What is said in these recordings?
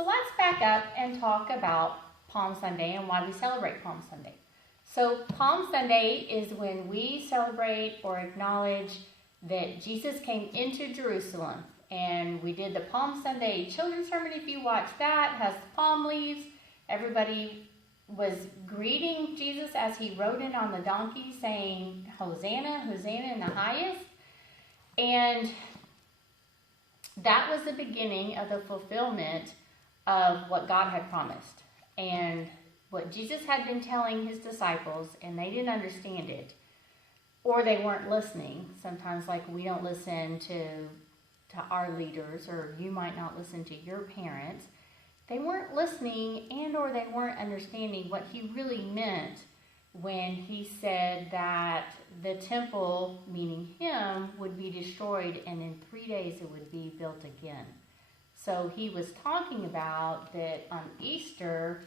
So let's back up and talk about Palm Sunday and why we celebrate Palm Sunday. So Palm Sunday is when we celebrate or acknowledge that Jesus came into Jerusalem. And we did the Palm Sunday children's sermon. If you watch that, it has the palm leaves. Everybody was greeting Jesus as he rode in on the donkey, saying, Hosanna, Hosanna in the highest. And that was the beginning of the fulfillment of what God had promised. And what Jesus had been telling his disciples, and they didn't understand it, or they weren't listening. Sometimes, like, we don't listen to our leaders, or you might not listen to your parents. They weren't listening, and or they weren't understanding what he really meant when he said that the temple, meaning him, would be destroyed, and in 3 days it would be built again. So he was talking about that on Easter,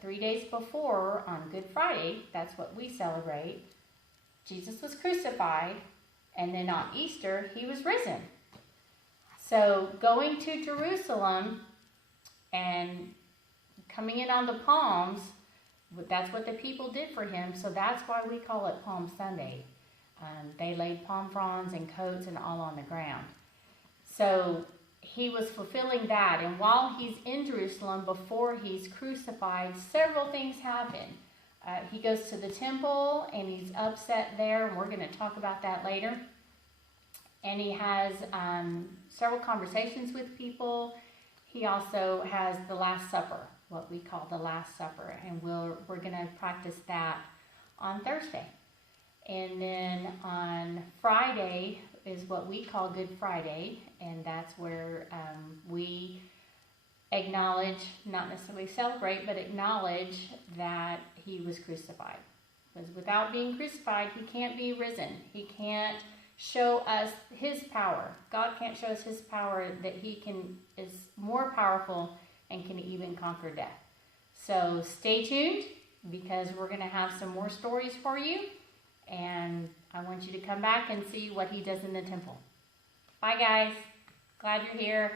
3 days before, on Good Friday, that's what we celebrate, Jesus was crucified, and then on Easter, he was risen. So going to Jerusalem and coming in on the palms, that's what the people did for him, so that's why we call it Palm Sunday. They laid palm fronds and coats and all on the ground. So he was fulfilling that, and while he's in Jerusalem, before he's crucified, several things happen. He goes to the temple, and he's upset there, and we're going to talk about that later. And he has several conversations with people. He also has the Last Supper, what we call the Last Supper, and we're going to practice that on Thursday. And then on Friday is what we call Good Friday, and that's where we acknowledge, not necessarily celebrate, but acknowledge that he was crucified. Because without being crucified, he can't be risen. He can't show us his power. God can't show us his power, that he is more powerful and can even conquer death. So stay tuned, because we're going to have some more stories for you. And I want you to come back and see what he does in the temple. Bye, guys. Glad you're here.